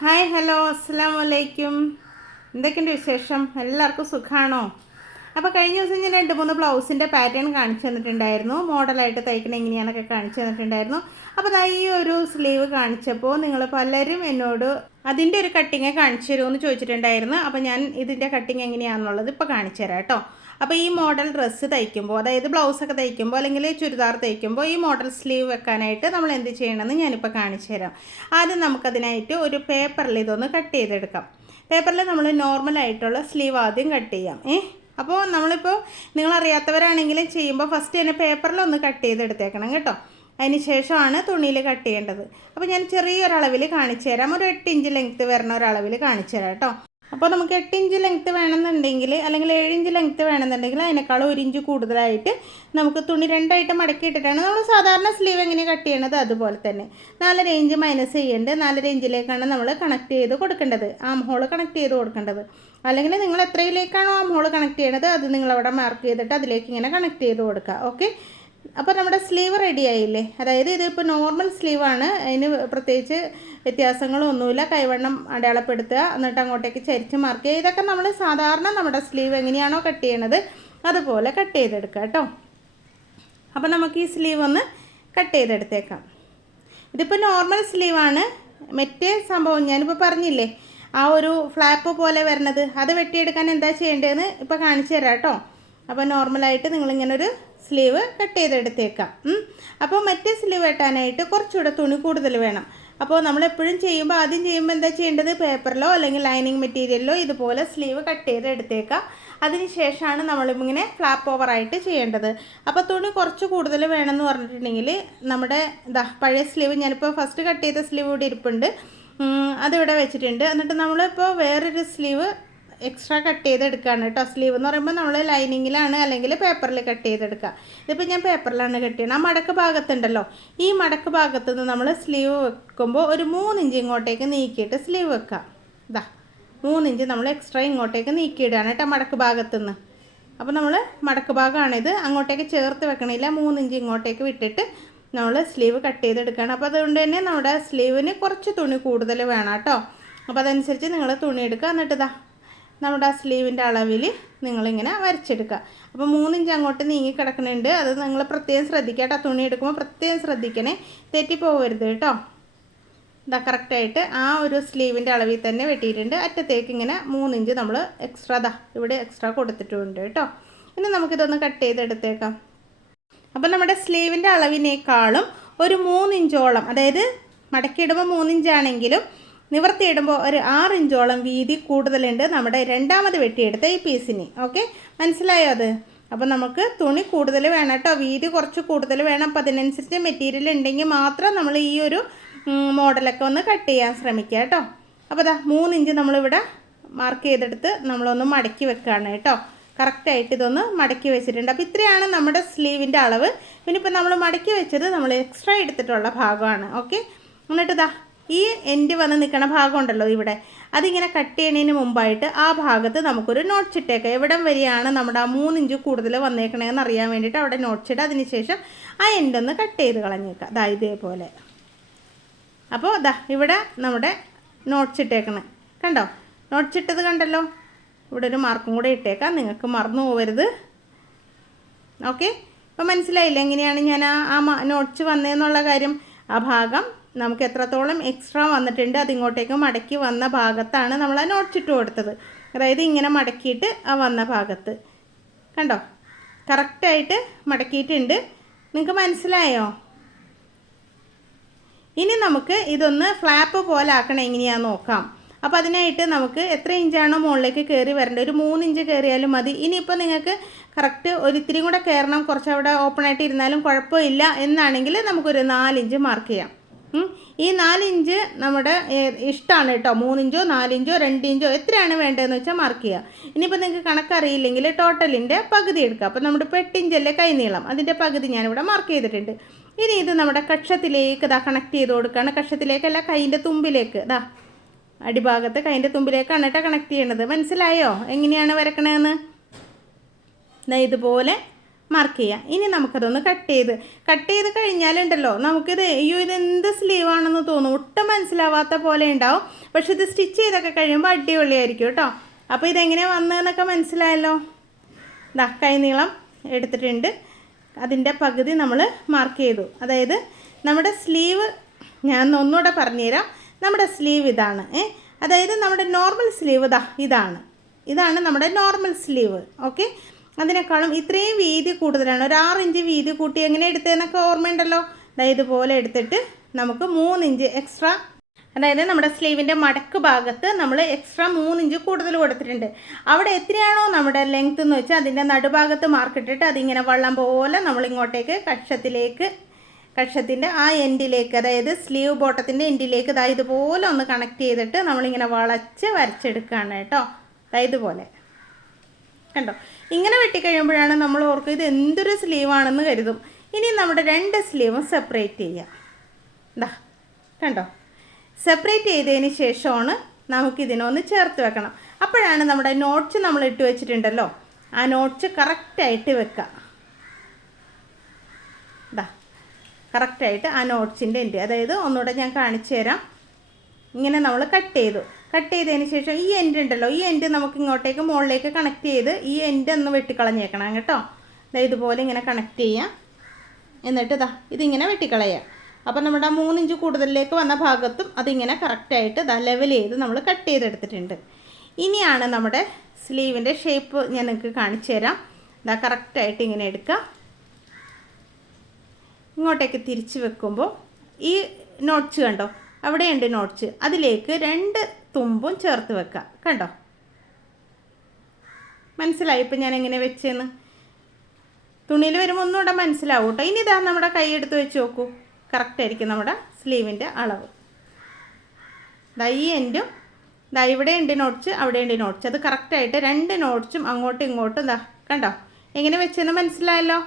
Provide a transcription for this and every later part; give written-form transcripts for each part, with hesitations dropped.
Hi hello അസ്സലാമു അലൈക്കും. എന്തൊക്കെയുണ്ട് വിശേഷം? എല്ലാവർക്കും സുഖമാണോ? അപ്പോൾ കഴിഞ്ഞ ദിവസം ഞാൻ 2-3 ബ്ലൗസിൻ്റെ പാറ്റേൺ കാണിച്ചു തന്നിട്ടുണ്ടായിരുന്നു. മോഡലായിട്ട് തയ്ക്കണം എങ്ങനെയാണെന്നൊക്കെ കാണിച്ചു തന്നിട്ടുണ്ടായിരുന്നു. അപ്പോൾ അതാ ഈ ഒരു സ്ലീവ് കാണിച്ചപ്പോൾ നിങ്ങൾ പലരും എന്നോട് അതിൻ്റെ ഒരു കട്ടിങ് കാണിച്ചു തരുമെന്ന് ചോദിച്ചിട്ടുണ്ടായിരുന്നു. അപ്പോൾ ഞാൻ ഇതിൻ്റെ കട്ടിങ് എങ്ങനെയാണെന്നുള്ളത് ഇപ്പോൾ കാണിച്ചു തരാം കേട്ടോ. അപ്പോൾ ഈ മോഡൽ ഡ്രസ്സ് തയ്ക്കുമ്പോൾ, അതായത് ബ്ലൗസൊക്കെ തയ്ക്കുമ്പോൾ അല്ലെങ്കിൽ ചുരിദാർ തയ്ക്കുമ്പോൾ ഈ മോഡൽ സ്ലീവ് വെക്കാനായിട്ട് നമ്മൾ എന്ത് ചെയ്യണമെന്ന് ഞാനിപ്പോൾ കാണിച്ചു തരാം. ആദ്യം നമുക്കതിനായിട്ട് ഒരു പേപ്പറിൽ ഇതൊന്ന് കട്ട് ചെയ്തെടുക്കാം. പേപ്പറിൽ നമ്മൾ നോർമലായിട്ടുള്ള സ്ലീവ് ആദ്യം കട്ട് ചെയ്യാം. അപ്പോൾ നമ്മളിപ്പോൾ നിങ്ങളറിയാത്തവരാണെങ്കിലും ചെയ്യുമ്പോൾ ഫസ്റ്റ് തന്നെ പേപ്പറിലൊന്ന് കട്ട് ചെയ്തെടുത്തേക്കണം കേട്ടോ. അതിന് ശേഷമാണ് തുണിയിൽ കട്ട് ചെയ്യേണ്ടത്. അപ്പോൾ ഞാൻ ചെറിയൊരളവിൽ കാണിച്ചു തരാം. ഒരു 8 ഇഞ്ച് ലെങ്ത്ത് വരുന്ന ഒരളവിൽ കാണിച്ചു തരാം കേട്ടോ. അപ്പോൾ നമുക്ക് 8 ഇഞ്ച് ലെങ്ത്ത് വേണമെന്നുണ്ടെങ്കിൽ അല്ലെങ്കിൽ 7 ഇഞ്ച് ലെങ്ത്ത് വേണമെന്നുണ്ടെങ്കിൽ അതിനേക്കാളും 1 ഇഞ്ച് കൂടുതലായിട്ട് നമുക്ക് തുണി രണ്ടായിട്ട് മടക്കിയിട്ടിട്ടാണ് നമ്മൾ സാധാരണ സ്ലീവ് എങ്ങനെ കട്ട് ചെയ്യണത് അതുപോലെ തന്നെ 4.5 ഇഞ്ച് മൈനസ് ചെയ്യേണ്ടത്. 4.5 ഇഞ്ചിലേക്കാണ് നമ്മൾ കണക്ട് ചെയ്ത് കൊടുക്കേണ്ടത്, ആം ഹോൾ കണക്ട് ചെയ്ത് കൊടുക്കേണ്ടത്. അല്ലെങ്കിൽ നിങ്ങൾ എത്രയിലേക്കാണോ ആം ഹോൾ കണക്ട് ചെയ്യണത് അത് നിങ്ങളവിടെ മാർക്ക് ചെയ്തിട്ട് അതിലേക്ക് ഇങ്ങനെ കണക്ട് ചെയ്ത് കൊടുക്കുക. ഓക്കെ, അപ്പോൾ നമ്മുടെ സ്ലീവ് റെഡി ആയില്ലേ? അതായത് ഇതിപ്പോൾ നോർമൽ സ്ലീവാണ്, അതിന് പ്രത്യേകിച്ച് വ്യത്യാസങ്ങളൊന്നുമില്ല. കൈവണ്ണം അടയാളപ്പെടുത്തുക, എന്നിട്ട് അങ്ങോട്ടേക്ക് ചരിച്ച് മാർക്ക് ചെയ്യുക. ഇതൊക്കെ നമ്മൾ സാധാരണ നമ്മുടെ സ്ലീവ് എങ്ങനെയാണോ കട്ട് ചെയ്യണത് അതുപോലെ കട്ട് ചെയ്തെടുക്കുക കേട്ടോ. അപ്പോൾ നമുക്ക് ഈ സ്ലീവ് ഒന്ന് കട്ട് ചെയ്തെടുത്തേക്കാം. ഇതിപ്പോൾ നോർമൽ സ്ലീവാണ്. മറ്റേ സംഭവം ഞാനിപ്പോൾ പറഞ്ഞില്ലേ, ആ ഒരു ഫ്ലാപ്പ് പോലെ വരുന്നത്, അത് വെട്ടിയെടുക്കാൻ എന്താ ചെയ്യേണ്ടതെന്ന് ഇപ്പോൾ കാണിച്ചു തരാം കേട്ടോ. അപ്പോൾ നോർമലായിട്ട് നിങ്ങളിങ്ങനൊരു സ്ലീവ് കട്ട് ചെയ്തെടുത്തേക്കാം. അപ്പോൾ മറ്റേ സ്ലീവ് വെട്ടാനായിട്ട് കുറച്ചുകൂടെ തുണി കൂടുതൽ വേണം. അപ്പോൾ നമ്മളെപ്പോഴും ചെയ്യുമ്പോൾ ആദ്യം ചെയ്യുമ്പോൾ എന്താ ചെയ്യേണ്ടത്, പേപ്പറിലോ അല്ലെങ്കിൽ ലൈനിങ് മെറ്റീരിയലിലോ ഇതുപോലെ സ്ലീവ് കട്ട് ചെയ്ത് എടുത്തേക്കാം. അതിന് ശേഷമാണ് നമ്മളിങ്ങനെ ഫ്ലാപ്പ് ഓവറായിട്ട് ചെയ്യേണ്ടത്. അപ്പോൾ തുണി കുറച്ച് കൂടുതൽ വേണമെന്ന് പറഞ്ഞിട്ടുണ്ടെങ്കിൽ നമ്മുടെ പഴയ സ്ലീവ്, ഞാനിപ്പോൾ ഫസ്റ്റ് കട്ട് ചെയ്ത സ്ലീവ് ഇവിടെ ഇരിപ്പുണ്ട്, അതിവിടെ വെച്ചിട്ടുണ്ട്. എന്നിട്ട് നമ്മളിപ്പോൾ വേറൊരു സ്ലീവ് എക്സ്ട്രാ കട്ട് ചെയ്തെടുക്കുകയാണ് കേട്ടോ. സ്ലീവ് എന്ന് പറയുമ്പോൾ നമ്മൾ ലൈനിങ്ങിലാണ് അല്ലെങ്കിൽ പേപ്പറിൽ കട്ട് ചെയ്തെടുക്കുക. ഇതിപ്പോൾ ഞാൻ പേപ്പറിലാണ് കട്ട് ചെയ്യുന്നത്. ആ മടക്ക് ഭാഗത്തുണ്ടല്ലോ, ഈ മടക്ക് ഭാഗത്തു നിന്ന് നമ്മൾ സ്ലീവ് വെക്കുമ്പോൾ ഒരു 3 ഇഞ്ച് ഇങ്ങോട്ടേക്ക് നീക്കിയിട്ട് സ്ലീവ് വെക്കുക. 3 ഇഞ്ച് നമ്മൾ എക്സ്ട്രാ ഇങ്ങോട്ടേക്ക് നീക്കിയിടുകയാണ് കേട്ടോ മടക്ക് ഭാഗത്തുനിന്ന്. അപ്പോൾ നമ്മൾ മടക്ക് ഭാഗമാണിത്, അങ്ങോട്ടേക്ക് ചേർത്ത് വെക്കണില്ല. 3 ഇഞ്ച് ഇങ്ങോട്ടേക്ക് വിട്ടിട്ട് നമ്മൾ സ്ലീവ് കട്ട് ചെയ്തെടുക്കുകയാണ്. അപ്പോൾ അതുകൊണ്ട് തന്നെ നമ്മുടെ സ്ലീവിന് കുറച്ച് തുണി കൂടുതൽ വേണം കേട്ടോ. അപ്പോൾ അതനുസരിച്ച് നിങ്ങൾ തുണി എടുക്കുക. എന്നിട്ട് നമ്മുടെ ആ സ്ലീവിൻ്റെ അളവിൽ നിങ്ങളിങ്ങനെ വരച്ചെടുക്കുക. അപ്പോൾ 3 ഇഞ്ച് അങ്ങോട്ട് നീങ്ങി കിടക്കുന്നുണ്ട്, അത് നിങ്ങൾ പ്രത്യേകം ശ്രദ്ധിക്കുക കേട്ടോ. തുണി എടുക്കുമ്പോൾ പ്രത്യേകം ശ്രദ്ധിക്കണേ, തെറ്റിപ്പോകരുത് കേട്ടോ. കറക്റ്റായിട്ട് ആ ഒരു സ്ലീവിൻ്റെ അളവിൽ തന്നെ വെട്ടിയിട്ടുണ്ട്. അറ്റത്തേക്ക് ഇങ്ങനെ 3 ഇഞ്ച് നമ്മൾ എക്സ്ട്രാ ഇവിടെ എക്സ്ട്രാ കൊടുത്തിട്ടുണ്ട് കേട്ടോ. ഇനി നമുക്കിതൊന്ന് കട്ട് ചെയ്തെടുത്തേക്കാം. അപ്പോൾ നമ്മുടെ സ്ലീവിൻ്റെ അളവിനേക്കാളും ഒരു 3 ഇഞ്ചോളം, അതായത് മടക്കിയിടുമ്പോൾ 3 ഇഞ്ചാണെങ്കിലും നിവർത്തിയിടുമ്പോൾ ഒരു 6 ഇഞ്ചോളം വീതി കൂടുതലുണ്ട് നമ്മുടെ രണ്ടാമത് വെട്ടിയെടുത്ത ഈ പീസിന്. ഓക്കെ, മനസ്സിലായോ അത്? അപ്പോൾ നമുക്ക് തുണി കൂടുതൽ വേണം കേട്ടോ, വീതി കുറച്ച് കൂടുതൽ വേണം. അപ്പോൾ അതിനനുസരിച്ച് മെറ്റീരിയൽ ഉണ്ടെങ്കിൽ മാത്രം നമ്മൾ ഈ ഒരു മോഡലൊക്കെ ഒന്ന് കട്ട് ചെയ്യാൻ ശ്രമിക്കുക കേട്ടോ. അപ്പോൾ 3 ഇഞ്ച് നമ്മളിവിടെ മാർക്ക് ചെയ്തെടുത്ത് നമ്മളൊന്ന് മടക്കി വെക്കുകയാണ് കേട്ടോ. കറക്റ്റായിട്ട് ഇതൊന്ന് മടക്കി വെച്ചിട്ടുണ്ട്. അപ്പോൾ ഇത്രയാണ് നമ്മുടെ സ്ലീവിൻ്റെ അളവ്. പിന്നെ ഇപ്പോൾ നമ്മൾ മടക്കി വെച്ചത് നമ്മൾ എക്സ്ട്രാ എടുത്തിട്ടുള്ള ഭാഗമാണ്. ഓക്കെ, എന്നിട്ട് ഈ എൻഡ് വന്ന് നിൽക്കുന്ന ഭാഗം ഉണ്ടല്ലോ ഇവിടെ, അതിങ്ങനെ കട്ട് ചെയ്യുന്നതിന് മുമ്പായിട്ട് ആ ഭാഗത്ത് നമുക്കൊരു നോട്ട്സ് ഇട്ടേക്കാം. എവിടം വരെയാണ് നമ്മുടെ ആ 3 ഇഞ്ച് കൂടുതൽ വന്നേക്കണതെന്ന് അറിയാൻ വേണ്ടിയിട്ട് അവിടെ നോട്ട്സ് ഇടുക. അതിന് ശേഷം ആ എൻഡൊന്ന് കട്ട് ചെയ്ത് കളഞ്ഞേക്കാം, ഇതേപോലെ. അപ്പോൾ ഇവിടെ നമ്മുടെ നോട്ട്സ് ഇട്ടേക്കണം കണ്ടോ. നോട്ട്സ് ഇട്ടത് കണ്ടല്ലോ. ഇവിടെ ഒരു മാർക്കും കൂടെ ഇട്ടേക്കാം, നിങ്ങൾക്ക് മറന്നു പോകരുത്. ഓക്കെ, അപ്പോൾ മനസ്സിലായില്ല എങ്ങനെയാണ് ഞാൻ ആ നോട്ട്സ് വന്നതെന്നുള്ള കാര്യം. ആ ഭാഗം നമുക്ക് എത്രത്തോളം എക്സ്ട്രാ വന്നിട്ടുണ്ട് അതിങ്ങോട്ടേക്ക് മടക്കി വന്ന ഭാഗത്താണ് നമ്മൾ ആ നോട്ട്സ് ഇട്ട് കൊടുത്തത്. അതായത് ഇങ്ങനെ മടക്കിയിട്ട് ആ വന്ന ഭാഗത്ത് കണ്ടോ, കറക്റ്റായിട്ട് മടക്കിയിട്ടുണ്ട്. നിങ്ങൾക്ക് മനസ്സിലായോ? ഇനി നമുക്ക് ഇതൊന്ന് ഫ്ലാപ്പ് പോലെ ആക്കണം എങ്ങനെയാണെന്ന് നോക്കാം. അപ്പോൾ അതിനായിട്ട് നമുക്ക് എത്ര ഇഞ്ചാണോ മുകളിലേക്ക് കയറി വരേണ്ടത്, ഒരു 3 ഇഞ്ച് കയറിയാലും മതി. ഇനിയിപ്പോൾ നിങ്ങൾക്ക് കറക്റ്റ് ഒരിത്തിരി കൂടെ കയറണം, കുറച്ച് അവിടെ ഓപ്പണായിട്ട് ഇരുന്നാലും കുഴപ്പമില്ല എന്നാണെങ്കിൽ നമുക്കൊരു 4 ഇഞ്ച് മാർക്ക് ചെയ്യാം. ഈ 4 ഇഞ്ച് നമ്മുടെ ഇഷ്ടമാണ് കേട്ടോ. 3 ഇഞ്ചോ 4 ഇഞ്ചോ 2 ഇഞ്ചോ എത്രയാണ് വേണ്ടതെന്ന് വെച്ചാൽ മാർക്ക് ചെയ്യുക. ഇനിയിപ്പോൾ നിങ്ങൾക്ക് കണക്കറിയില്ലെങ്കിൽ ടോട്ടലിൻ്റെ പകുതി എടുക്കുക. അപ്പോൾ നമ്മുടെ 8 ഇഞ്ചല്ലേ കൈ നീളം, അതിൻ്റെ പകുതി ഞാനിവിടെ മാർക്ക് ചെയ്തിട്ടുണ്ട്. ഇനി ഇത് നമ്മുടെ കക്ഷത്തിലേക്ക് കണക്ട് ചെയ്ത് കൊടുക്കുകയാണ്. കക്ഷത്തിലേക്കല്ല, കൈൻ്റെ തുമ്പിലേക്ക്, അടിഭാഗത്ത് കൈൻ്റെ തുമ്പിലേക്കാണ് കേട്ടോ കണക്ട് ചെയ്യേണ്ടത്. മനസ്സിലായോ എങ്ങനെയാണ് വരക്കണതെന്ന്? ഇതുപോലെ മാർക്ക് ചെയ്യാം. ഇനി നമുക്കതൊന്ന് കട്ട് ചെയ്ത് കഴിഞ്ഞാലുണ്ടല്ലോ നമുക്കിത് ഇതെന്ത് സ്ലീവാണെന്ന് തോന്നും, ഒട്ടും മനസ്സിലാവാത്ത പോലെ ഉണ്ടാവും. പക്ഷെ ഇത് സ്റ്റിച്ച് ചെയ്തൊക്കെ കഴിയുമ്പോൾ അടിപൊളിയായിരിക്കും കേട്ടോ. അപ്പോൾ ഇതെങ്ങനെയാണ് വന്നതെന്നൊക്കെ മനസ്സിലായല്ലോ. കൈനീളം എടുത്തിട്ടുണ്ട്, അതിൻ്റെ പകുതി നമ്മൾ മാർക്ക് ചെയ്തു. അതായത് നമ്മുടെ സ്ലീവ് ഞാൻ ഒന്നുകൂടെ പറഞ്ഞുതരാം. നമ്മുടെ സ്ലീവ് ഇതാണ്, അതായത് നമ്മുടെ നോർമൽ സ്ലീവ് ഇതാണ് നമ്മുടെ നോർമൽ സ്ലീവ്. ഓക്കെ, അതിനേക്കാളും ഇത്രയും വീതി കൂടുതലാണ്, ഒരു 6 ഇഞ്ച് വീതി കൂട്ടി എങ്ങനെ എടുത്തതെന്നൊക്കെ ഓർമ്മയുണ്ടല്ലോ. ഇതുപോലെ എടുത്തിട്ട് നമുക്ക് 3 ഇഞ്ച് എക്സ്ട്രാ, അതായത് നമ്മുടെ സ്ലീവിൻ്റെ മടക്ക് ഭാഗത്ത് നമ്മൾ എക്സ്ട്രാ 3 ഇഞ്ച് കൂടുതൽ കൊടുത്തിട്ടുണ്ട്. അവിടെ എത്രയാണോ നമ്മുടെ ലെങ്ത്ത് എന്ന് വെച്ചാൽ അതിൻ്റെ നടുഭാഗത്ത് മാർക്കിട്ടിട്ട് അതിങ്ങനെ വള്ളം പോലെ നമ്മളിങ്ങോട്ടേക്ക് കക്ഷത്തിൻ്റെ ആ എൻഡിലേക്ക്, അതായത് സ്ലീവ് ബോട്ടത്തിൻ്റെ എൻഡിലേക്ക് ഇതുപോലെ ഒന്ന് കണക്ട് ചെയ്തിട്ട് നമ്മളിങ്ങനെ വളച്ച് വരച്ചെടുക്കുകയാണ് കേട്ടോ. ഇതുപോലെ കണ്ടോ. ഇങ്ങനെ വെട്ടിക്കഴിയുമ്പോഴാണ് നമ്മൾ ഓർക്കും ഇത് എന്തൊരു സ്ലീവാണെന്ന് കരുതും. ഇനി നമ്മുടെ 2 സ്ലീവും സെപ്പറേറ്റ് ചെയ്യാം. കണ്ടോ, സെപ്പറേറ്റ് ചെയ്തതിന് ശേഷമാണ് നമുക്കിതിനൊന്ന് ചേർത്ത് വെക്കണം. അപ്പോഴാണ് നമ്മുടെ നോട്ട്സ് നമ്മൾ ഇട്ട് വെച്ചിട്ടുണ്ടല്ലോ, ആ നോട്ട്സ് കറക്റ്റായിട്ട് വെക്കുക. കറക്റ്റായിട്ട് ആ നോട്ട്സിൻ്റെ എൻഡ്, അതായത് ഒന്നുകൂടെ ഞാൻ കാണിച്ചു തരാം. ഇങ്ങനെ നമ്മൾ കട്ട് ചെയ്തതിന് ശേഷം ഈ എൻഡ് ഉണ്ടല്ലോ, ഈ എൻഡ് നമുക്ക് ഇങ്ങോട്ടേക്ക് മുകളിലേക്ക് കണക്ട് ചെയ്ത് ഈ എൻഡ് ഒന്ന് വെട്ടിക്കളഞ്ഞേക്കണം കേട്ടോ. ഇതുപോലെ ഇങ്ങനെ കണക്ട് ചെയ്യാം. എന്നിട്ട് ഇതിങ്ങനെ വെട്ടിക്കളയുക. അപ്പോൾ നമ്മുടെ 3 ഇഞ്ച് കൂടുതലിലേക്ക് വന്ന ഭാഗത്തും അതിങ്ങനെ കറക്റ്റായിട്ട് ലെവൽ ചെയ്ത് നമ്മൾ കട്ട് ചെയ്തെടുത്തിട്ടുണ്ട്. ഇനിയാണ് നമ്മുടെ സ്ലീവിൻ്റെ ഷേപ്പ് ഞാൻ നിങ്ങൾക്ക് കാണിച്ചു തരാം. കറക്റ്റായിട്ട് ഇങ്ങനെ എടുക്കുക. ഇങ്ങോട്ടേക്ക് തിരിച്ച് വെക്കുമ്പോൾ ഈ നോട്ട്സ് കണ്ടോ, അവിടെയുണ്ട് നോട്ട്സ്, അതിലേക്ക് 2 തുമ്പും ചേർത്ത് വെക്കുക. കണ്ടോ, മനസ്സിലായി ഇപ്പം ഞാൻ എങ്ങനെ വെച്ചെന്ന്. തുണിയിൽ വരുമ്പോൾ ഒന്നുകൂടെ മനസ്സിലാവും കേട്ടോ. ഇനി നമ്മുടെ കൈ എടുത്ത് വെച്ച് നോക്കൂ, കറക്റ്റായിരിക്കും നമ്മുടെ സ്ലീവിൻ്റെ അളവ്. ഈ എൻഡും ഇവിടെയുണ്ട് നോട്ട്സ്, അവിടെയുണ്ട് നോട്ട്സ്, അത് കറക്റ്റായിട്ട് 2 നോട്ട്സും അങ്ങോട്ടും ഇങ്ങോട്ടും കണ്ടോ എങ്ങനെ വെച്ചെന്ന് മനസ്സിലായല്ലോ.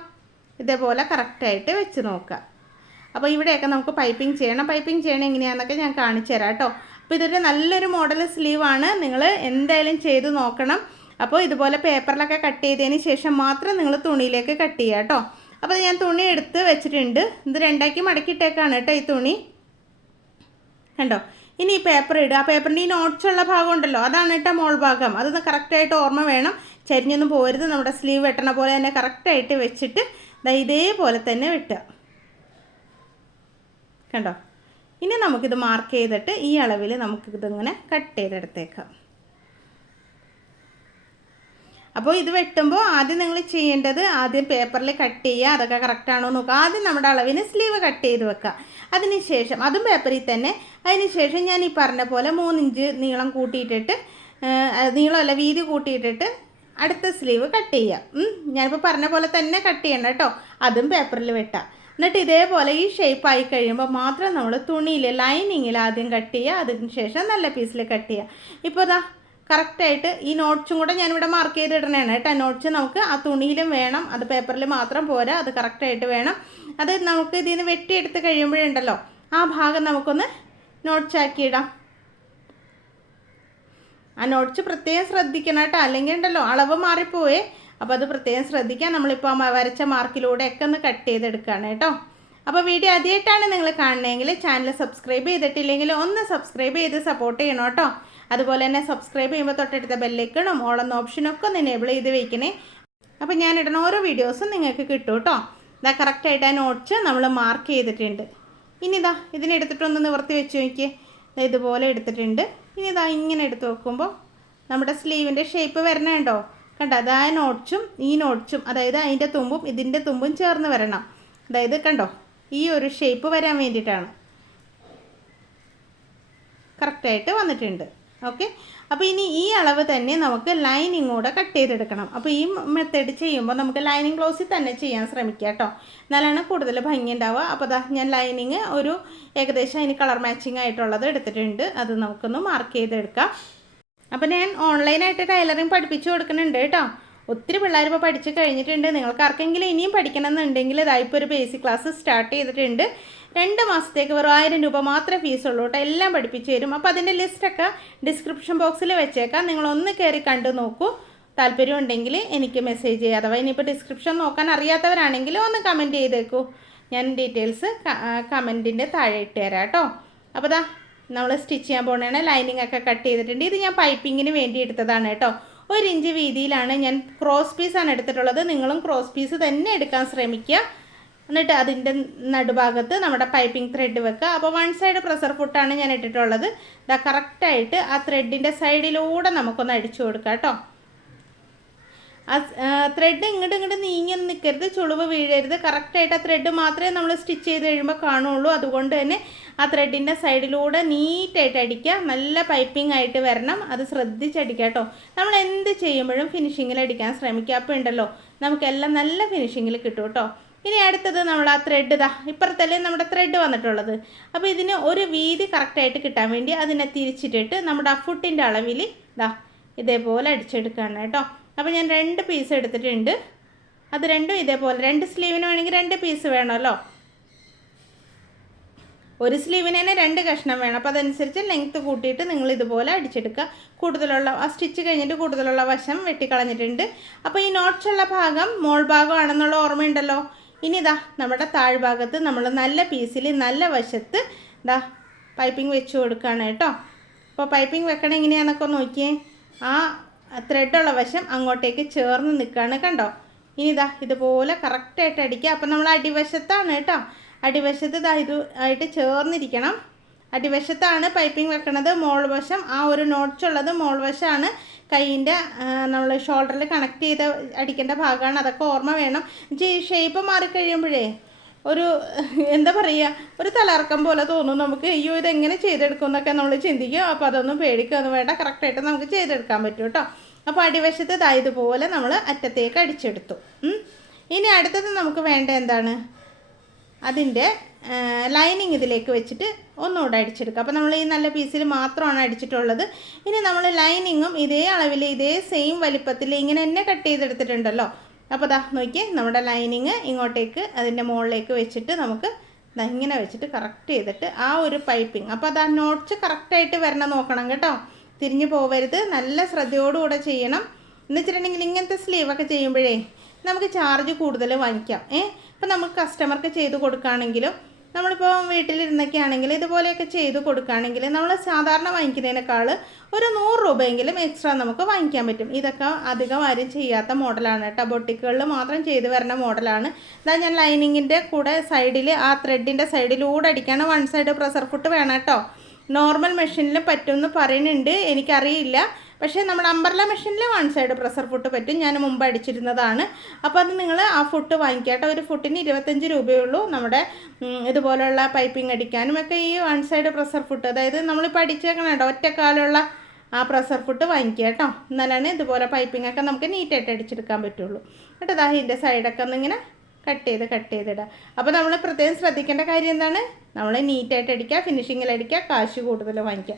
ഇതേപോലെ കറക്റ്റായിട്ട് വെച്ച് നോക്കുക. അപ്പോൾ ഇവിടെയൊക്കെ നമുക്ക് പൈപ്പിംഗ് ചെയ്യണം എങ്ങനെയാണെന്നൊക്കെ ഞാൻ കാണിച്ചു തരാം കേട്ടോ. അപ്പോൾ ഇതൊരു നല്ലൊരു മോഡൽ സ്ലീവാണ്, നിങ്ങൾ എന്തായാലും ചെയ്ത് നോക്കണം. അപ്പോൾ ഇതുപോലെ പേപ്പറിലൊക്കെ കട്ട് ചെയ്തതിന് ശേഷം മാത്രം നിങ്ങൾ തുണിയിലേക്ക് കട്ട് ചെയ്യുക കേട്ടോ. അപ്പോൾ ഞാൻ തുണി എടുത്ത് വെച്ചിട്ടുണ്ട്, ഇത് 2ആക്കി മടക്കിയിട്ടേക്കാണ് കേട്ടോ ഈ തുണി. കണ്ടോ, ഇനി ഈ പേപ്പർ ഇടുക. ആ പേപ്പറിൻ്റെ ഈ നോട്ട്സ് ഉള്ള ഭാഗം ഉണ്ടല്ലോ, അതാണ് കേട്ടോ മോൾ ഭാഗം. അതൊന്ന് കറക്റ്റായിട്ട് ഓർമ്മ വേണം, ചരിഞ്ഞൊന്നും പോരുത്. നമ്മുടെ സ്ലീവ് വെട്ടണ പോലെ തന്നെ കറക്റ്റായിട്ട് വെച്ചിട്ട് ഇതേപോലെ തന്നെ വെട്ടുക. കണ്ടോ, ഇനി നമുക്കിത് മാർക്ക് ചെയ്തിട്ട് ഈ അളവിൽ നമുക്കിതിങ്ങനെ കട്ട് ചെയ്തെടുത്തേക്കാം. അപ്പോൾ ഇത് വെട്ടുമ്പോൾ ആദ്യം നിങ്ങൾ ചെയ്യേണ്ടത് ആദ്യം പേപ്പറിൽ കട്ട് ചെയ്യുക, അതൊക്കെ കറക്റ്റാണോ നോക്കുക. ആദ്യം നമ്മുടെ അളവിന് സ്ലീവ് കട്ട് ചെയ്ത് വെക്കുക. അതിനുശേഷം അതും പേപ്പറിൽ തന്നെ. അതിനുശേഷം ഞാൻ ഈ പറഞ്ഞ പോലെ 3 ഇഞ്ച് നീളം കൂട്ടിയിട്ടിട്ട്, നീളമല്ല വീതി കൂട്ടിയിട്ടിട്ട് അടുത്ത സ്ലീവ് കട്ട് ചെയ്യാം. ഞാനിപ്പോൾ പറഞ്ഞ പോലെ തന്നെ കട്ട് ചെയ്യണം കേട്ടോ. അതും പേപ്പറിൽ വെട്ടാം. എന്നിട്ട് ഇതേപോലെ ഈ ഷേപ്പ് ആയി കഴിയുമ്പോൾ മാത്രം നമ്മൾ തുണിയിൽ ലൈനിങ്ങിൽ ആദ്യം കട്ട് ചെയ്യുക, അതിന് ശേഷം നല്ല പീസിൽ കട്ട് ചെയ്യുക. ഇപ്പോൾ കറക്റ്റായിട്ട് ഈ നോട്ട്സും കൂടെ ഞാനിവിടെ മാർക്ക് ചെയ്തിടണേണ് കേട്ടോ. നോട്ട്സ് നമുക്ക് ആ തുണിയിലും വേണം, അത് പേപ്പറിൽ മാത്രം പോരാ, അത് കറക്റ്റായിട്ട് വേണം. അത് നമുക്ക് ഇതിൽ നിന്ന് വെട്ടിയെടുത്ത് കഴിയുമ്പോഴുണ്ടല്ലോ ആ ഭാഗം നമുക്കൊന്ന് നോട്ട്സ് ആക്കിയിടാം. ആ നോട്ട്സ് പ്രത്യേകം ശ്രദ്ധിക്കണം കേട്ടോ, അല്ലെങ്കിൽ ഉണ്ടല്ലോ അളവ് മാറിപ്പോയേ. അപ്പോൾ അത് പ്രത്യേകം ശ്രദ്ധിക്കാം. നമ്മളിപ്പോൾ വരച്ച മാർക്കിലൂടെയൊക്കെ ഒന്ന് കട്ട് ചെയ്തെടുക്കുകയാണ് കേട്ടോ. അപ്പോൾ വീഡിയോ ആദ്യമായിട്ടാണ് നിങ്ങൾ കാണണമെങ്കിൽ ചാനൽ സബ്സ്ക്രൈബ് ചെയ്തിട്ടില്ലെങ്കിൽ ഒന്ന് സബ്സ്ക്രൈബ് ചെയ്ത് സപ്പോർട്ട് ചെയ്യണം കേട്ടോ. അതുപോലെ തന്നെ സബ്സ്ക്രൈബ് ചെയ്യുമ്പോൾ തൊട്ടടുത്ത ബെല്ലൈക്കണും ഓളെന്ന ഓപ്ഷനൊക്കെ ഒന്ന് എനേബിൾ ചെയ്ത് വയ്ക്കണേ. അപ്പോൾ ഞാൻ ഇടുന്ന ഓരോ വീഡിയോസും നിങ്ങൾക്ക് കിട്ടും കേട്ടോ. കറക്റ്റായിട്ട് ആ നോട്ട്സ് നമ്മൾ മാർക്ക് ചെയ്തിട്ടുണ്ട്. ഇനി ഇതിനെടുത്തിട്ടൊന്ന് നിവർത്തി വെച്ച് നോക്കിയേ. ഇതുപോലെ എടുത്തിട്ടുണ്ട്. ഇനി ഇങ്ങനെ എടുത്ത് വെക്കുമ്പോൾ നമ്മുടെ സ്ലീവിൻ്റെ ഷേപ്പ് വരണുണ്ടോ കണ്ടോ. അതാ നോട്ട്സും ഈ നോട്ട്സും, അതായത് അതിൻ്റെ തുമ്പും ഇതിൻ്റെ തുമ്പും ചേർന്ന് വരണം. അതായത് കണ്ടോ, ഈ ഒരു ഷേപ്പ് വരാൻ വേണ്ടിയിട്ടാണ്. കറക്റ്റായിട്ട് വന്നിട്ടുണ്ട്. ഓക്കെ, അപ്പോൾ ഇനി ഈ അളവ് തന്നെ നമുക്ക് ലൈനിങ് കൂടെ കട്ട് ചെയ്തെടുക്കണം. അപ്പോൾ ഈ മെത്തേഡ് ചെയ്യുമ്പോൾ നമുക്ക് ലൈനിങ് ക്ലോസിൽ തന്നെ ചെയ്യാൻ ശ്രമിക്കുക കേട്ടോ, എന്നാലാണ് കൂടുതൽ ഭംഗി ഉണ്ടാവുക. അപ്പോൾ ഞാൻ ലൈനിങ് ഒരു ഏകദേശം അതിന് കളർ മാച്ചിങ് ആയിട്ടുള്ളത് എടുത്തിട്ടുണ്ട്. അത് നമുക്കൊന്ന് മാർക്ക് ചെയ്തെടുക്കാം. അപ്പോൾ ഞാൻ ഓൺലൈനായിട്ട് ടൈലറിങ് പഠിപ്പിച്ചു കൊടുക്കുന്നുണ്ട് കേട്ടോ. ഒത്തിരി പിള്ളേർ ഇപ്പോൾ പഠിച്ച് കഴിഞ്ഞിട്ടുണ്ട്. നിങ്ങൾക്ക് ആർക്കെങ്കിലും ഇനിയും പഠിക്കണമെന്നുണ്ടെങ്കിൽ ഇപ്പോൾ ഒരു ബേസിക് ക്ലാസ് സ്റ്റാർട്ട് ചെയ്തിട്ടുണ്ട്. 2 മാസത്തേക്ക് വെറും 1000 രൂപ മാത്രമേ ഫീസുള്ളൂ കേട്ടോ. എല്ലാം പഠിപ്പിച്ച് തരും. അപ്പോൾ അതിൻ്റെ ലിസ്റ്റൊക്കെ ഡിസ്ക്രിപ്ഷൻ ബോക്സിൽ വെച്ചേക്കാം, നിങ്ങളൊന്ന് കയറി കണ്ടു നോക്കൂ. താല്പര്യമുണ്ടെങ്കിൽ എനിക്ക് മെസ്സേജ് ചെയ്യുക. അഥവാ ഇനിയിപ്പോൾ ഡിസ്ക്രിപ്ഷൻ നോക്കാൻ അറിയാത്തവരാണെങ്കിൽ ഒന്ന് കമൻറ്റ് ചെയ്തേക്കൂ. ഞാൻ ഡീറ്റെയിൽസ് കമൻറ്റിൻ്റെ താഴെ ഇട്ട് തരാം കേട്ടോ. അപ്പോൾ ദാ നമ്മൾ സ്റ്റിച്ച് ചെയ്യാൻ പോകുന്നതാണ്. ലൈനിങ് ഒക്കെ കട്ട് ചെയ്തിട്ടുണ്ട്. ഇത് ഞാൻ പൈപ്പിങ്ങിന് വേണ്ടി എടുത്തതാണ് കേട്ടോ. 1 ഇഞ്ച് വീതിയിലാണ് ഞാൻ ക്രോസ് പീസാണ് എടുത്തിട്ടുള്ളത്. നിങ്ങളും ക്രോസ് പീസ് തന്നെ എടുക്കാൻ ശ്രമിക്കുക. എന്നിട്ട് അതിൻ്റെ നടുഭാഗത്ത് നമ്മുടെ പൈപ്പിംഗ് ത്രെഡ് വെക്കുക. അപ്പോൾ 1 സൈഡ് പ്രഷർ ഫുട്ടാണ് ഞാൻ ഇട്ടിട്ടുള്ളത്. ഇതാ കറക്റ്റായിട്ട് ആ ത്രെഡിൻ്റെ സൈഡിലൂടെ നമുക്കൊന്ന് അടിച്ചു കൊടുക്കാം കേട്ടോ. ആ ത്രെഡ് ഇങ്ങോട്ട് നീങ്ങി നിൽക്കരുത്, ചുളിവ് വീഴരുത്. കറക്റ്റായിട്ട് ആ ത്രെഡ് മാത്രമേ നമ്മൾ സ്റ്റിച്ച് ചെയ്ത് കഴിയുമ്പോൾ കാണുള്ളൂ. അതുകൊണ്ട് തന്നെ ആ ത്രെഡിൻ്റെ സൈഡിലൂടെ നീറ്റായിട്ട് അടിക്കുക. നല്ല പൈപ്പിംഗ് ആയിട്ട് വരണം, അത് ശ്രദ്ധിച്ചടിക്കുക കേട്ടോ. നമ്മൾ എന്ത് ചെയ്യുമ്പോഴും ഫിനിഷിങ്ങിൽ അടിക്കാൻ ശ്രമിക്കുക. അപ്പോൾ ഉണ്ടല്ലോ നമുക്കെല്ലാം നല്ല ഫിനിഷിങ്ങിൽ കിട്ടും കേട്ടോ. ഇനി അടുത്തത് നമ്മൾ ആ ത്രെഡ് ഇപ്പുറത്തല്ലേ നമ്മുടെ ത്രെഡ് വന്നിട്ടുള്ളത്. അപ്പോൾ ഇതിന് ഒരു വീതി കറക്റ്റായിട്ട് കിട്ടാൻ വേണ്ടി അതിനെ തിരിച്ചിട്ടിട്ട് നമ്മുടെ ആ ഫുട്ടിൻ്റെ അളവിൽ ഇതേപോലെ അടിച്ചെടുക്കുകയാണ് കേട്ടോ. അപ്പോൾ ഞാൻ 2 പീസ് എടുത്തിട്ടുണ്ട്. അത് രണ്ടും ഇതേപോലെ 2 സ്ലീവിന് വേണമെങ്കിൽ 2 പീസ് വേണമല്ലോ. ഒരു സ്ലീവിന് തന്നെ 2 കഷ്ണം വേണം. അപ്പോൾ അതനുസരിച്ച് ലെങ്ത്ത് കൂട്ടിയിട്ട് നിങ്ങൾ ഇതുപോലെ അടിച്ചെടുക്കുക. കൂടുതലുള്ള ആ സ്റ്റിച്ച് കഴിഞ്ഞിട്ട് കൂടുതലുള്ള വശം വെട്ടിക്കളഞ്ഞിട്ടുണ്ട്. അപ്പോൾ ഈ നോട്ട്സുള്ള ഭാഗം മോൾ ഭാഗമാണെന്നുള്ള ഓർമ്മയുണ്ടല്ലോ. ഇനി നമ്മുടെ താഴ്ഭാഗത്ത് നമ്മൾ നല്ല പീസിൽ നല്ല വശത്ത് പൈപ്പിംഗ് വെച്ച് കൊടുക്കുകയാണ് കേട്ടോ. അപ്പോൾ പൈപ്പിംഗ് വെക്കണം എങ്ങനെയാണെന്നൊക്കെ നോക്കിയേ. ആ ത്രെഡുള്ള വശം അങ്ങോട്ടേക്ക് ചേർന്ന് നിൽക്കുകയാണ് കണ്ടോ. ഇനി ഇതുപോലെ കറക്റ്റായിട്ട് അടിക്കുക. അപ്പോൾ നമ്മൾ അടിവശത്താണ് കേട്ടോ. അടിവശത്ത് ഇതുമായിട്ട് ചേർന്നിരിക്കണം. അടിവശത്താണ് പൈപ്പിംഗ് വെക്കണത്. മോൾ വശം ആ ഒരു നോട്ട്സുള്ളത് മോൾ വശമാണ്. കൈയിൻ്റെ നമ്മൾ ഷോൾഡറിൽ കണക്ട് ചെയ്ത് അടിക്കേണ്ട ഭാഗമാണ്. അതൊക്കെ ഓർമ്മ വേണം. ഷേപ്പ് മാറിക്കഴിയുമ്പോഴേ ഒരു എന്താ പറയുക, ഒരു തലർക്കം പോലെ തോന്നും നമുക്ക്. അയ്യോ ഇതെങ്ങനെ ചെയ്തെടുക്കും എന്നൊക്കെ നമ്മൾ ചിന്തിക്കും. അപ്പോൾ അതൊന്നും പേടിക്കൊന്നും വേണ്ട, കറക്റ്റായിട്ട് നമുക്ക് ചെയ്തെടുക്കാൻ പറ്റും കേട്ടോ. അപ്പോൾ അടിവശത്ത് ഇതുപോലെ നമ്മൾ അറ്റത്തേക്ക് അടിച്ചെടുത്തു. ഇനി അടുത്തത് നമുക്ക് വേണ്ട എന്താണ്, അതിൻ്റെ ലൈനിങ് ഇതിലേക്ക് വെച്ചിട്ട് ഒന്നുകൂടെ അടിച്ചെടുക്കുക. അപ്പോൾ നമ്മൾ ഈ നല്ല പീസിൽ മാത്രമാണ് അടിച്ചിട്ടുള്ളത്. ഇനി നമ്മൾ ലൈനിങ്ങും ഇതേ അളവിൽ ഇതേ സെയിം വലിപ്പത്തിൽ ഇങ്ങനെ തന്നെ കട്ട് ചെയ്തെടുത്തിട്ടുണ്ടല്ലോ. അപ്പോൾ നോക്കിയേ, നമ്മുടെ ലൈനിങ് ഇങ്ങോട്ടേക്ക് അതിൻ്റെ മുകളിലേക്ക് വെച്ചിട്ട് നമുക്ക് ഇങ്ങനെ വെച്ചിട്ട് കറക്റ്റ് ചെയ്തിട്ട് ആ ഒരു പൈപ്പിംഗ്, അപ്പോൾ നോട്ട്സ് കറക്റ്റായിട്ട് വരണം നോക്കണം കേട്ടോ. തിരിഞ്ഞു പോവരുത്, നല്ല ശ്രദ്ധയോടുകൂടെ ചെയ്യണം. എന്ന് വെച്ചിട്ടുണ്ടെങ്കിൽ ഇങ്ങനത്തെ സ്ലീവൊക്കെ ചെയ്യുമ്പോഴേ നമുക്ക് ചാർജ് കൂടുതൽ വാങ്ങിക്കാം. ഇപ്പോൾ നമുക്ക് കസ്റ്റമർക്ക് ചെയ്ത് കൊടുക്കുകയാണെങ്കിലും നമ്മളിപ്പോൾ വീട്ടിലിരുന്നൊക്കെ ആണെങ്കിൽ ഇതുപോലെയൊക്കെ ചെയ്ത് കൊടുക്കുകയാണെങ്കിൽ നമ്മൾ സാധാരണ വാങ്ങിക്കുന്നതിനേക്കാൾ ഒരു 100 രൂപയെങ്കിലും എക്സ്ട്രാ നമുക്ക് വാങ്ങിക്കാൻ പറ്റും. ഇതൊക്കെ അധികം ആരും ചെയ്യാത്ത മോഡലാണ് കേട്ടോ. ബൊട്ടിക്കുകളിൽ മാത്രം ചെയ്ത് വരുന്ന മോഡലാണ്. ഞാൻ ലൈനിങ്ങിൻ്റെ കൂടെ സൈഡിൽ ആ ത്രെഡിൻ്റെ സൈഡിലൂടെ അടിക്കാണ്. 1 സൈഡ് പ്രഷർ ഫുട്ട് വേണം കേട്ടോ. നോർമൽ മെഷീനിൽ പറ്റുമെന്ന് പറയുന്നുണ്ട്, എനിക്കറിയില്ല. പക്ഷേ നമ്മുടെ അംബർല മെഷീനിൽ 1 സൈഡ് പ്രഷർ ഫുട്ട് പറ്റും. ഞാൻ മുമ്പ് അടിച്ചിരുന്നതാണ്. അപ്പോൾ അത് നിങ്ങൾ ആ ഫുട്ട് വാങ്ങിക്കുക കേട്ടോ. ഒരു ഫുട്ടിന് 25 രൂപയുള്ളൂ. നമ്മുടെ ഇതുപോലുള്ള പൈപ്പിംഗ് അടിക്കാനും ഒക്കെ ഈ 1 സൈഡ് പ്രഷർ ഫുട്ട്, അതായത് നമ്മളിപ്പോൾ അടിച്ചേക്കണം കേട്ടോ, ഒറ്റക്കാലുള്ള ആ പ്രഷർ ഫുട്ട് വാങ്ങിക്കുക കേട്ടോ. എന്നാലാണ് ഇതുപോലെ പൈപ്പിംഗൊക്കെ നമുക്ക് നീറ്റായിട്ട് അടിച്ചെടുക്കാൻ പറ്റുള്ളൂ. എന്നിട്ട് ഇതിൻ്റെ സൈഡൊക്കെ ഒന്നിങ്ങനെ കട്ട് ചെയ്തിടുക. അപ്പോൾ നമ്മൾ പ്രത്യേകം ശ്രദ്ധിക്കേണ്ട കാര്യം എന്താണ്, നമ്മൾ നീറ്റായിട്ട് അടിക്കുക, ഫിനിഷിങ്ങിൽ അടിക്കുക, കാശ് കൂടുതൽ വാങ്ങിക്കുക.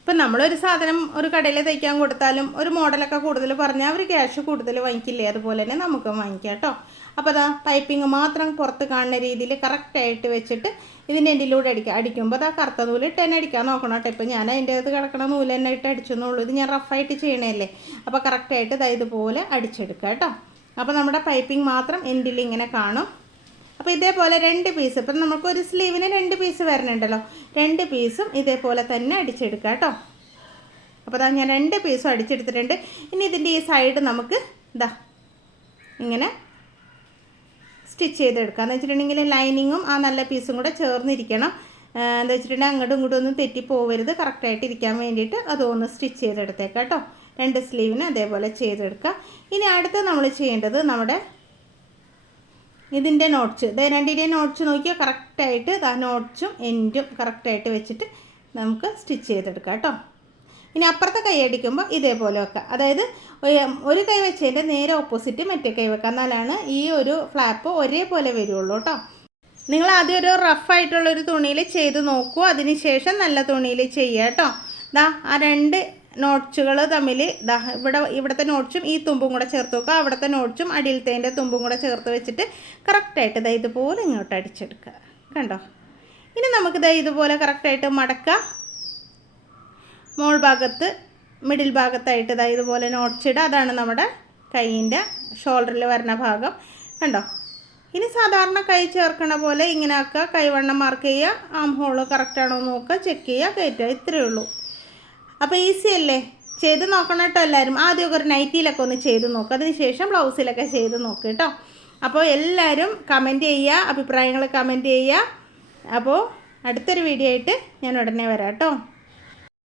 ഇപ്പം നമ്മളൊരു സാധനം ഒരു കടയിൽ തയ്ക്കാൻ കൊടുത്താലും ഒരു മോഡലൊക്കെ കൂടുതൽ പറഞ്ഞാൽ അവർ ക്യാഷ് കൂടുതൽ വാങ്ങിക്കില്ലേ, അതുപോലെ തന്നെ നമുക്കും വാങ്ങിക്കാം കേട്ടോ. അപ്പോൾ പൈപ്പിംഗ് മാത്രം പുറത്ത് കാണുന്ന രീതിയിൽ കറക്റ്റായിട്ട് വെച്ചിട്ട് ഇതിൻ്റെ എൻഡിലൂടെ അടിക്കുമ്പോൾ കറുത്ത നൂല് ഇട്ട് തന്നെ അടിക്കാൻ നോക്കണം കേട്ടോ. ഇപ്പം ഞാൻ അതിൻ്റെ അകത്ത് കിടക്കണ നൂല് തന്നെ ഇട്ട് അടിച്ചെന്നുള്ളൂ. ഇത് ഞാൻ റഫായിട്ട് ചെയ്യണല്ലേ. അപ്പോൾ കറക്റ്റായിട്ട് ഇതുപോലെ അടിച്ചെടുക്കുക കേട്ടോ. അപ്പോൾ നമ്മുടെ പൈപ്പിംഗ് മാത്രം എൻഡിൽ ഇങ്ങനെ കാണും. അപ്പോൾ ഇതേപോലെ 2 പീസ്, ഇപ്പം നമുക്കൊരു സ്ലീവിന് 2 പീസ് വരുന്നുണ്ടല്ലോ, 2 പീസും ഇതേപോലെ തന്നെ അടിച്ചെടുക്കുക കേട്ടോ. അപ്പോൾ ഞാൻ 2 പീസും അടിച്ചെടുത്തിട്ടുണ്ട്. ഇനി ഇതിൻ്റെ ഈ സൈഡ് നമുക്ക് ഇങ്ങനെ സ്റ്റിച്ച് ചെയ്തെടുക്കുക. എന്ന് വെച്ചിട്ടുണ്ടെങ്കിൽ ലൈനിങ്ങും ആ നല്ല പീസും കൂടെ ചേർന്നിരിക്കണം. എന്താ വെച്ചിട്ടുണ്ടെങ്കിൽ അങ്ങോട്ടും ഇങ്ങോട്ടും ഒന്നും തെറ്റിപ്പോവരുത്, കറക്റ്റായിട്ട് ഇരിക്കാൻ വേണ്ടിയിട്ട് അതൊന്ന് സ്റ്റിച്ച് ചെയ്തെടുത്തേക്കാം കേട്ടോ. 2 സ്ലീവിന് അതേപോലെ ചെയ്തെടുക്കുക. ഇനി അടുത്ത് നമ്മൾ ചെയ്യേണ്ടത് നമ്മുടെ ഇതിൻ്റെ നോട്ട്സ്, 2ൻ്റെ നോട്ട്സ് നോക്കിയാൽ കറക്റ്റായിട്ട് നോട്ട്സും എൻഡും കറക്റ്റായിട്ട് വെച്ചിട്ട് നമുക്ക് സ്റ്റിച്ച് ചെയ്തെടുക്കാം കേട്ടോ. ഇനി അപ്പുറത്തെ കൈ അടിക്കുമ്പോൾ ഇതേപോലെ വെക്കാം. അതായത് ഒരു കൈ വെച്ചതിൻ്റെ നേരെ ഓപ്പോസിറ്റ് മറ്റേ കൈ വെക്കാം. എന്നാലാണ് ഈ ഒരു ഫ്ലാപ്പ് ഒരേപോലെ വരുള്ളൂ കേട്ടോ. നിങ്ങൾ ആദ്യം ഒരു റഫായിട്ടുള്ളൊരു തുണിയിൽ ചെയ്ത് നോക്കൂ, അതിനുശേഷം നല്ല തുണിയിൽ ചെയ്യുക കേട്ടോ. ആ 2 നോട്ട്സുകൾ തമ്മിൽ ഇവിടുത്തെ നോട്ട്സും ഈ തുമ്പും കൂടെ ചേർത്ത് വെക്കുക. അവിടുത്തെ നോട്ട്സും അടിയിലത്തേൻ്റെ തുമ്പും കൂടെ ചേർത്ത് വെച്ചിട്ട് കറക്റ്റായിട്ട് ഇതുപോലെ ഇങ്ങോട്ട് അടിച്ചെടുക്കുക. കണ്ടോ? ഇനി നമുക്ക് ഇതുപോലെ കറക്റ്റായിട്ട് മടക്കുക. മോൾ ഭാഗത്ത് മിഡിൽ ഭാഗത്തായിട്ട് ഇതാ ഇതുപോലെ ഓർച്ചിഡ്, അതാണ് നമ്മുടെ കൈയിൻ്റെ ഷോൾഡറിൽ വരുന്ന ഭാഗം. കണ്ടോ? ഇനി സാധാരണ കൈ ചേർക്കണ പോലെ ഇങ്ങനെ ആക്കുക, കൈവണ്ണം മാർക്ക് ചെയ്യുക, ആം ഹോള് കറക്റ്റാണോ നോക്കുക, ചെക്ക് ചെയ്യുക, കയറ്റുക. ഇത്രയേ ഉള്ളൂ. അപ്പോൾ ഈസി അല്ലേ? ചെയ്ത് നോക്കണം കേട്ടോ എല്ലാവരും. ആദ്യമൊക്കെ ഒരു നൈറ്റിയിലൊക്കെ ഒന്ന് ചെയ്ത് നോക്കുക, അതിന് ശേഷം ബ്ലൗസിലൊക്കെ ചെയ്ത് നോക്കുക കേട്ടോ. അപ്പോൾ എല്ലാവരും കമൻറ്റ് ചെയ്യുക, അഭിപ്രായങ്ങൾ കമൻറ്റ് ചെയ്യുക. അപ്പോൾ അടുത്തൊരു വീഡിയോ ആയിട്ട് ഞാൻ ഉടനെ വരാം കേട്ടോ.